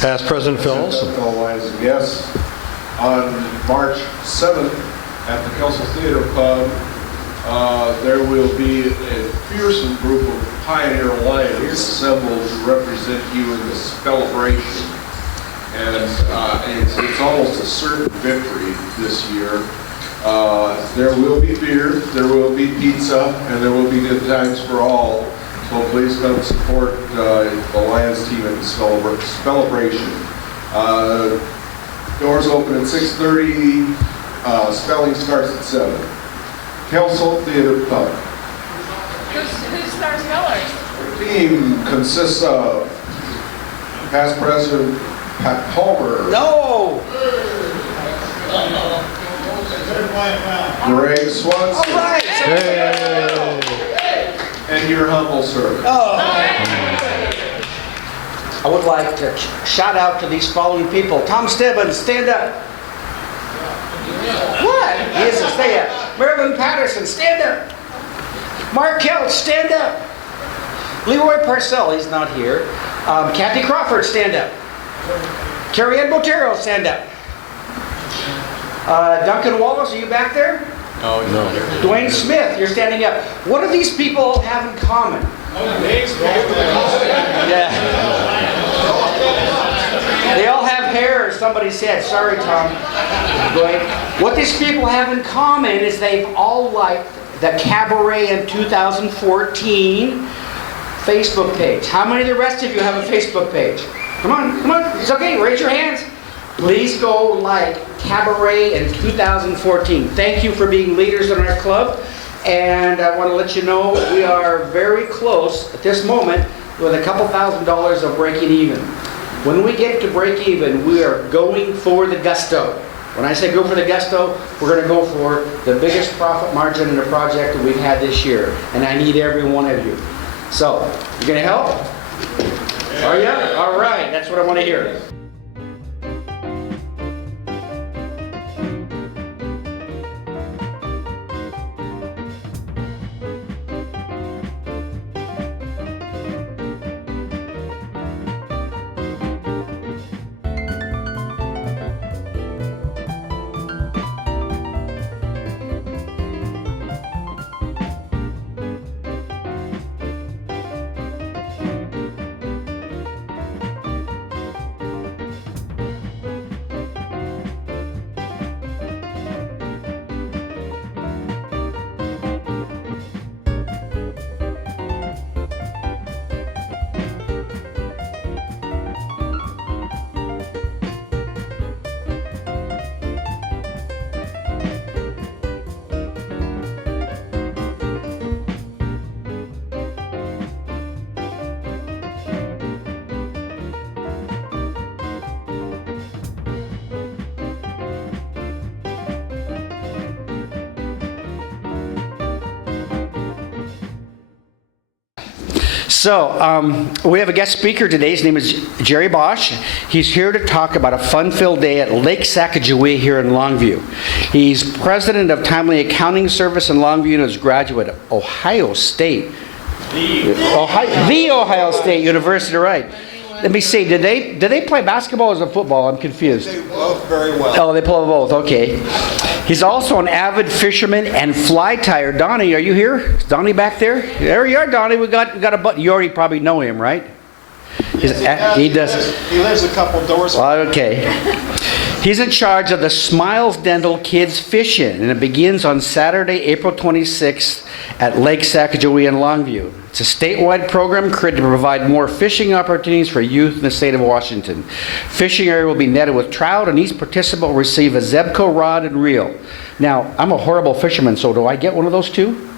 Past President Phillips. Fellow Lions and guests, on March 7th at the Kelso Theater Pub, there will be a fearsome group of Pioneer Lions assembled to represent you in this celebration. And it's almost a certain victory this year. There will be beer, there will be pizza, and there will be good times for all. So please come support the Lions team at the celebration. Doors open at 6:30. Spelling starts at 7. Kelso Theater Pub. Who's our spellers? The team consists of past president Pat Palmer. No! Greg Swanson. All right! And your humble servant. Oh. I would like to shout out to these following people. Tom Stebbins, stand up. What? He is a stay up. Marilyn Patterson, stand up. Mark Kelch, stand up. Leroy Parcell, he's not here. Kathy Crawford, stand up. Carrie Ann Botero, stand up. Duncan Wallace, are you back there? No. Dwayne Smith, you're standing up. What do these people have in common? Yeah. They all have hair, somebody said. Sorry, Tom. Dwayne. What these people have in common is they've all liked the Cabaret in 2014 Facebook page. How many of the rest of you have a Facebook page? Come on. It's okay. Raise your hands. Please go like Cabaret in 2014. Thank you for being leaders in our club. And I want to let you know we are very close at this moment with a couple $1,000s of breaking even. When we get to break even, we are going for the gusto. When I say go for the gusto, we're going to go for the biggest profit margin in the project that we've had this year. And I need every one of you. So, you going to help? Are you? All right. That's what I want to hear. So, we have a guest speaker today. His name is Gerry Bosh. He's here to talk about a fun-filled day at Lake Sacagawea here in Longview. He's president of Timely Accounting Service in Longview and is a graduate of Ohio State. The Ohio State University, right. Let me see, did they play basketball or football? I'm confused. They both very well. Oh, they play both, okay. He's also an avid fisherman and fly tyer. Donnie, are you here? Is Donnie back there? There you are, Donnie. We got a button. You already probably know him, right? Yes, he does. He lives a couple doors from Okay. He's in charge of the Smiles Dental Kids Fish-In, and it begins on Saturday, April 26th at Lake Sacagawea in Longview. It's a statewide program created to provide more fishing opportunities for youth in the state of Washington. Fishing area will be netted with trout, and each participant will receive a Zebco rod and reel. Now, I'm a horrible fisherman, so do I get one of those too?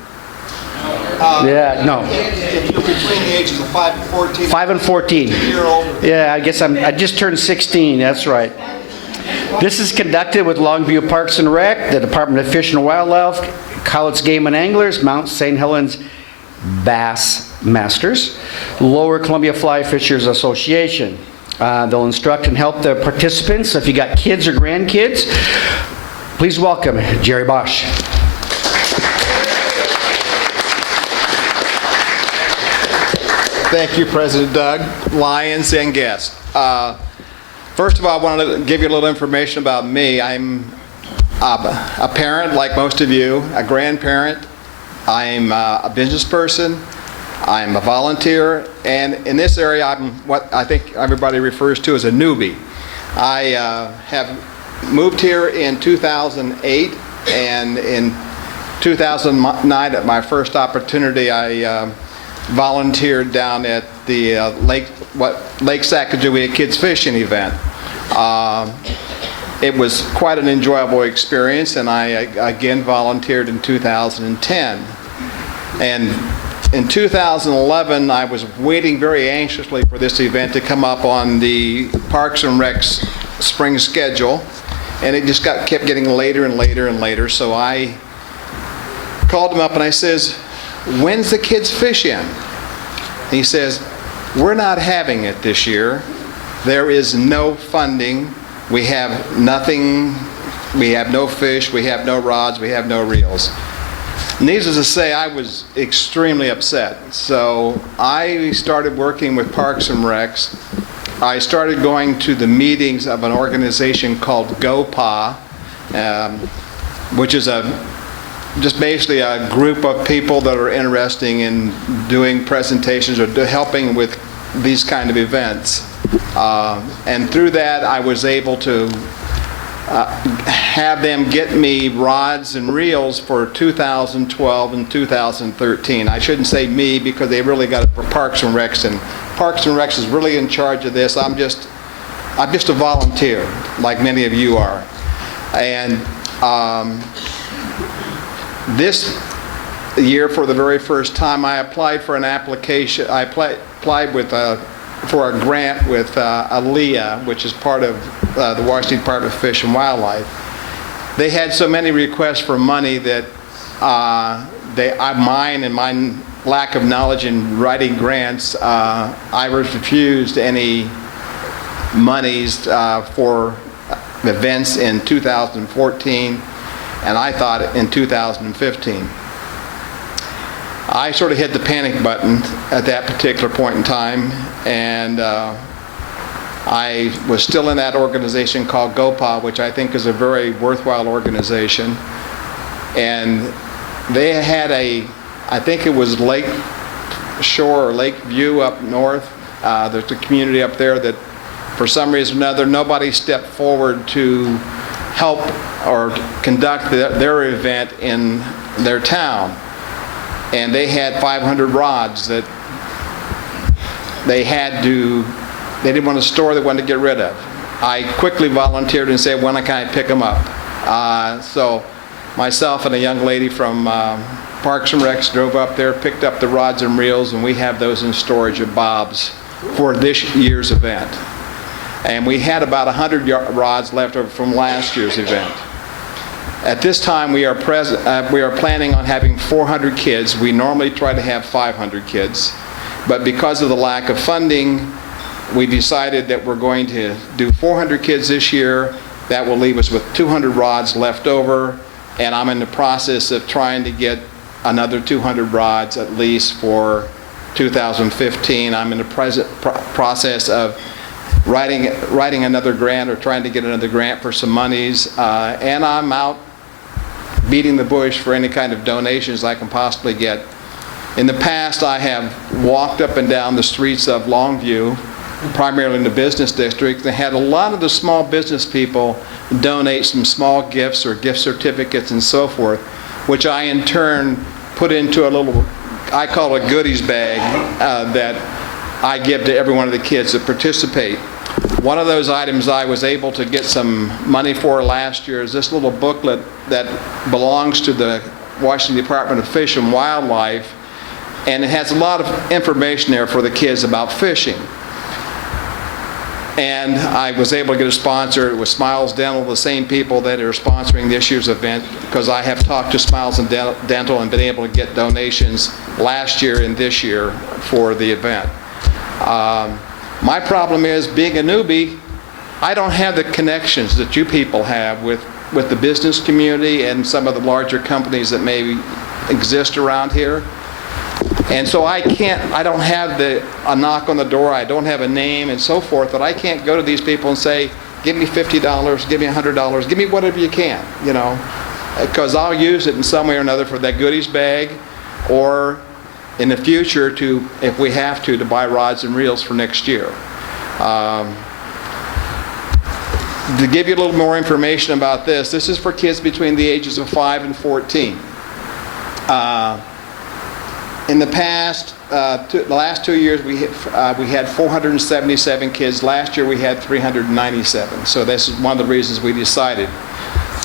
Yeah, no. If you're between the ages of 5 and 14. 5 and 14. You're older. Yeah, I guess I just turned 16, that's right. This is conducted with Longview Parks and Rec, the Department of Fish and Wildlife, Cowlitz Game and Anglers, Mount St. Helens Bass Masters, Lower Columbia Fly Fishers Association. They'll instruct and help the participants. So if you got kids or grandkids, please welcome Gerry Bosh. Thank you, President Doug, Lions, and guests. First of all, I want to give you a little information about me. I'm a parent, like most of you, a grandparent. I'm a business person. I'm a volunteer. And in this area, I'm what I think everybody refers to as a newbie. I have moved here in 2008, and in 2009, at my first opportunity, I volunteered down at the Lake Sacagawea Kids Fishing event. It was quite an enjoyable experience, and I again volunteered in 2010. And in 2011, I was waiting very anxiously for this event to come up on the Parks and Rec's spring schedule, and it just kept getting later and later and later. So I called him up and I says, "When's the kids' fish in?" And he says, "We're not having it this year. There is no funding. We have nothing. We have no fish. We have no rods. We have no reels." Needless to say, I was extremely upset. So I started working with Parks and Recs. I started going to the meetings of an organization called GOPA, which is just basically a group of people that are interested in doing presentations or helping with these kind of events. And through that, I was able to have them get me rods and reels for 2012 and 2013. I shouldn't say me, because they really got it for Parks and Recs, and Parks and Recs is really in charge of this. I'm just a volunteer, like many of you are. And this year, for the very first time, I applied for an application. I applied for a grant with ALEA, which is part of the Washington Department of Fish and Wildlife. They had so many requests for money that mine and my lack of knowledge in writing grants, I refused any monies for events in 2014, and I thought in 2015. I sort of hit the panic button at that particular point in time, and I was still in that organization called GOPA, which I think is a very worthwhile organization. And they had I think it was Lake Shore or Lake View up north. There's a community up there that, for some reason or another, nobody stepped forward to help or conduct their event in their town. And they had 500 rods that they didn't want to store, they wanted to get rid of. I quickly volunteered and said, "When can I pick them up?" So myself and a young lady from Parks and Recs drove up there, picked up the rods and reels, and we have those in storage at Bob's for this year's event. And we had about 100 rods left over from last year's event. At this time, we are planning on having 400 kids. We normally try to have 500 kids. But because of the lack of funding, we decided that we're going to do 400 kids this year. That will leave us with 200 rods left over. And I'm in the process of trying to get another 200 rods at least for 2015. I'm in the process of writing another grant, or trying to get another grant for some monies. And I'm out beating the bush for any kind of donations I can possibly get. In the past, I have walked up and down the streets of Longview, primarily in the business district, and had a lot of the small business people donate some small gifts or gift certificates and so forth, which I in turn put into a little, I call it a goodies bag, that I give to every one of the kids that participate. One of those items I was able to get some money for last year is this little booklet that belongs to the Washington Department of Fish and Wildlife, and it has a lot of information there for the kids about fishing. And I was able to get a sponsor. It was Smiles Dental, the same people that are sponsoring this year's event, because I have talked to Smiles and Dental and been able to get donations last year and this year for the event. My problem is, being a newbie, I don't have the connections that you people have with the business community and some of the larger companies that may exist around here. And so I don't have a knock on the door, I don't have a name and so forth, that I can't go to these people and say, give me $50, give me $100, give me whatever you can, you know, because I'll use it in some way or another for that goodies bag, or in the future to, if we have to buy rods and reels for next year. To give you a little more information about this is for kids between the ages of 5 and 14. In the past, the last 2 years, we had 477 kids. Last year, we had 397. So this is one of the reasons we decided.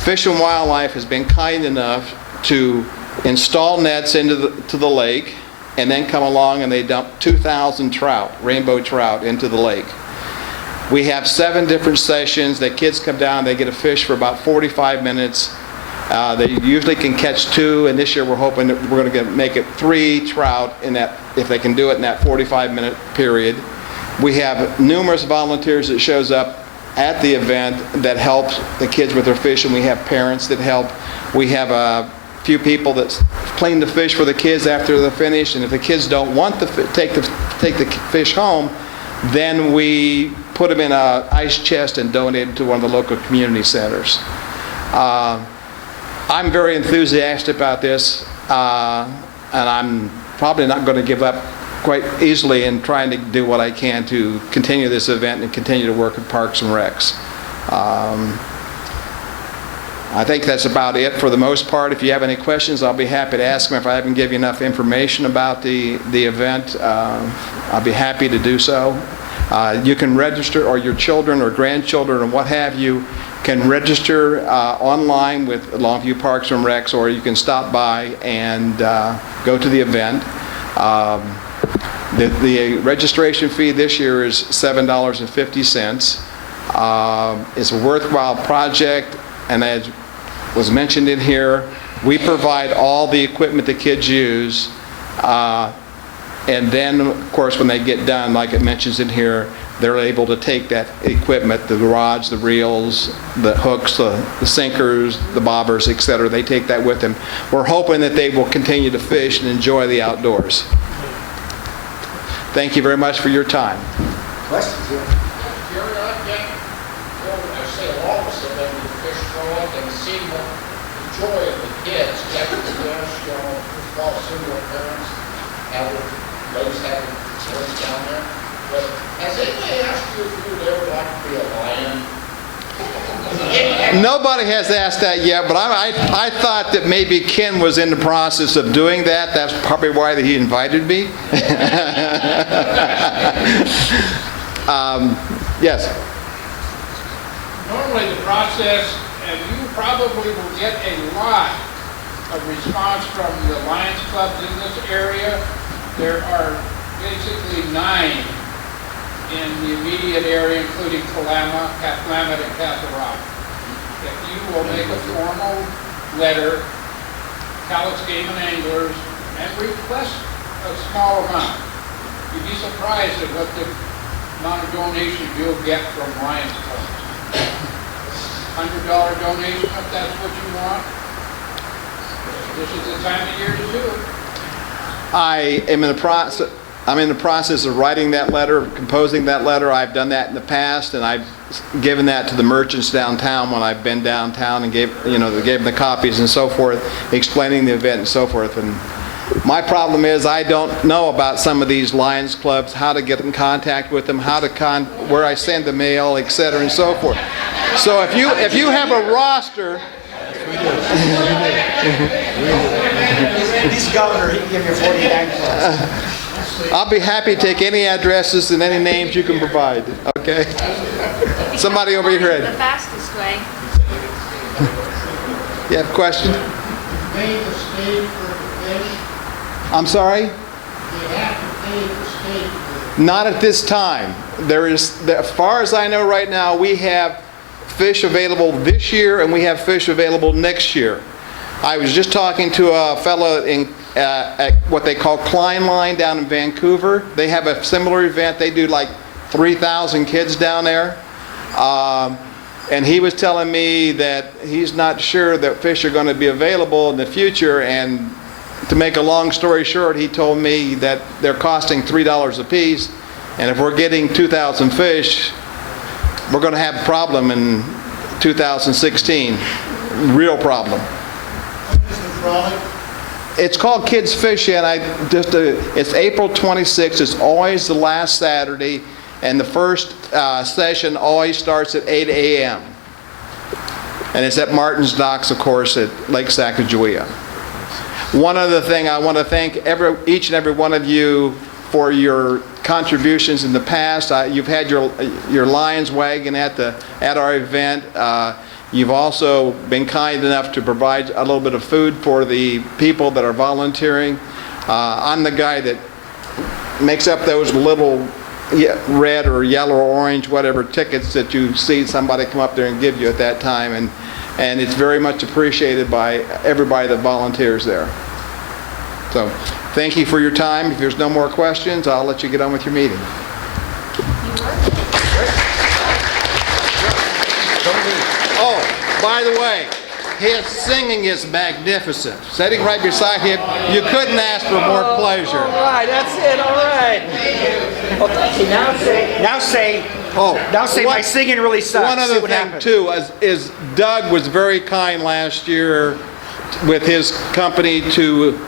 Fish and Wildlife has been kind enough to install nets into the lake, and then come along and they dump 2,000 trout, rainbow trout, into the lake. We have 7 different sessions that kids come down, they get a fish for about 45 minutes. They usually can catch 2, and this year we're hoping that we're going to make it 3 trout in that, if they can do it in that 45-minute period. We have numerous volunteers that shows up at the event that helps the kids with their fishing. We have parents that help. We have a few people that clean the fish for the kids after they're finished, and if the kids don't want to take the fish home, then we put them in an ice chest and donate them to one of the local community centers. I'm very enthusiastic about this, and I'm probably not going to give up quite easily in trying to do what I can to continue this event and continue to work with Parks and Recs. I think that's about it for the most part. If you have any questions, I'll be happy to ask them. If I haven't given you enough information about the event, I'll be happy to do so. You can register, or your children or grandchildren or what have you can register online with Longview Parks and Recs, or you can stop by and go to the event. The registration fee this year is $7.50. It's a worthwhile project, and as was mentioned in here, we provide all the equipment the kids use, and then of course when they get done, like it mentions in here, they're able to take that equipment, the rods, the reels, the hooks, the sinkers, the bobbers, etc. They take that with them. We're hoping that they will continue to fish and enjoy the outdoors. Thank you very much for your time. Questions? Yeah. Gerry, I get, I say along with them, when the fish throw up and see the joy of the kids catching the fish, you know, first of all, single parents have those having boys down there. But has anybody asked you if you would ever like to be a lion? Nobody has asked that yet, but I thought that maybe Ken was in the process of doing that. That's probably why he invited me. Yes? Normally the process, and you probably will get a lot of response from the Lions Clubs in this area. There are basically 9 in the immediate area, including Kalama, Cathlamet, and Castle Rock. If you will make a formal letter, Cowlitz Game and Anglers, and request a small amount, you'd be surprised at what the amount of donations you'll get from Lions Clubs. $100 donation if that's what you want. This is the time of year to do it. I'm in the process of writing that letter, composing that letter. I've done that in the past, and I've given that to the merchants downtown when I've been downtown and gave them the copies and so forth, explaining the event and so forth. And my problem is I don't know about some of these Lions Clubs, how to get in contact with them, where I send the mail, etc. and so forth. So if you have a roster. He's governor, he can give you 49 cents. I'll be happy to take any addresses and any names you can provide, okay? Somebody over your head. The fastest way. You have a question? Pay the state for the fish? I'm sorry? You have to pay the state for Not at this time. As far as I know right now, we have fish available this year and we have fish available next year. I was just talking to a fellow at what they call Klein Line down in Vancouver. They have a similar event. They do like 3,000 kids down there. And he was telling me that he's not sure that fish are going to be available in the future, and to make a long story short, he told me that they're costing $3 a piece, and if we're getting 2,000 fish, we're going to have a problem in 2016. Real problem. It's called Kids Fish, and it's April 26th. It's always the last Saturday, and the first session always starts at 8 a.m. And it's at Martin's Docks, of course, at Lake Sacagawea. One other thing, I want to thank each and every one of you for your contributions in the past. You've had your Lions wagon at our event. You've also been kind enough to provide a little bit of food for the people that are volunteering. I'm the guy that makes up those little red or yellow or orange, whatever tickets that you see somebody come up there and give you at that time. And it's very much appreciated by everybody that volunteers there. So thank you for your time. If there's no more questions, I'll let you get on with your meeting. Oh, by the way, his singing is magnificent. Sitting right beside him, you couldn't ask for more pleasure. All right, that's it, all right. Okay, now say my singing really sucks. One other See what thing happens. too is Doug was very kind last year with his company to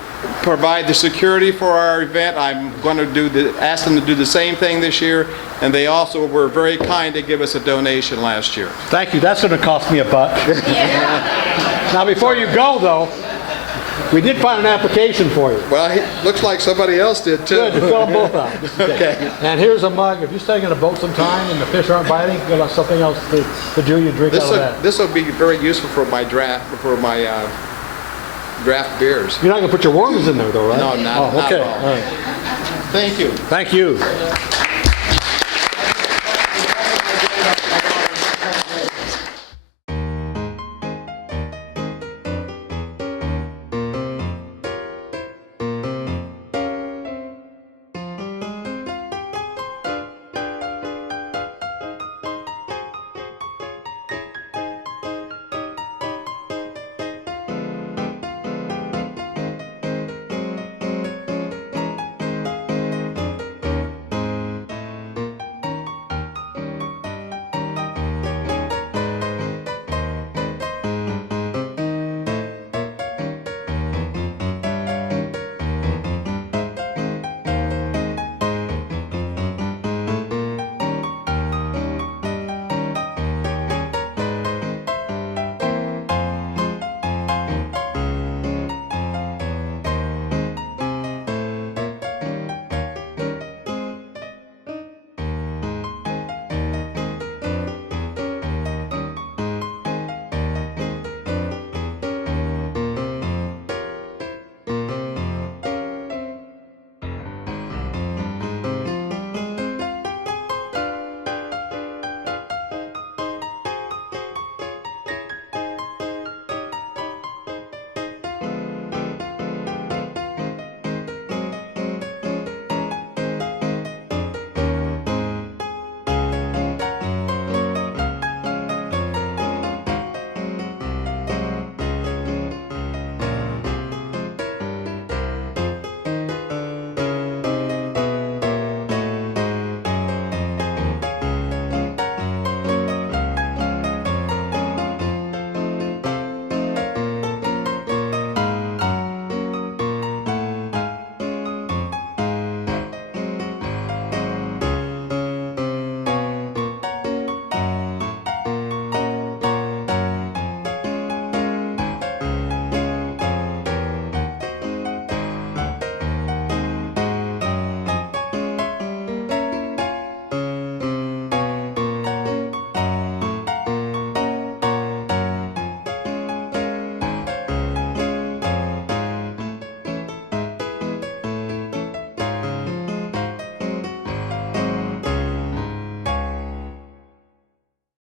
provide the security for our event. I'm going to ask them to do the same thing this year, and they also were very kind to give us a donation last year. Thank you. That's going to cost me $1. Now, before you go, though, we did find an application for you. Well, it looks like somebody else did too. Good, you fill them both out. Okay. And here's a mug. If you're staying in a boat sometime and the fish aren't biting, you'll have something else to do. You drink out of that. This will be very useful for my draft beers. You're not going to put your worms in there, though, right? No, not okay. at all. All right. Thank you. Thank you.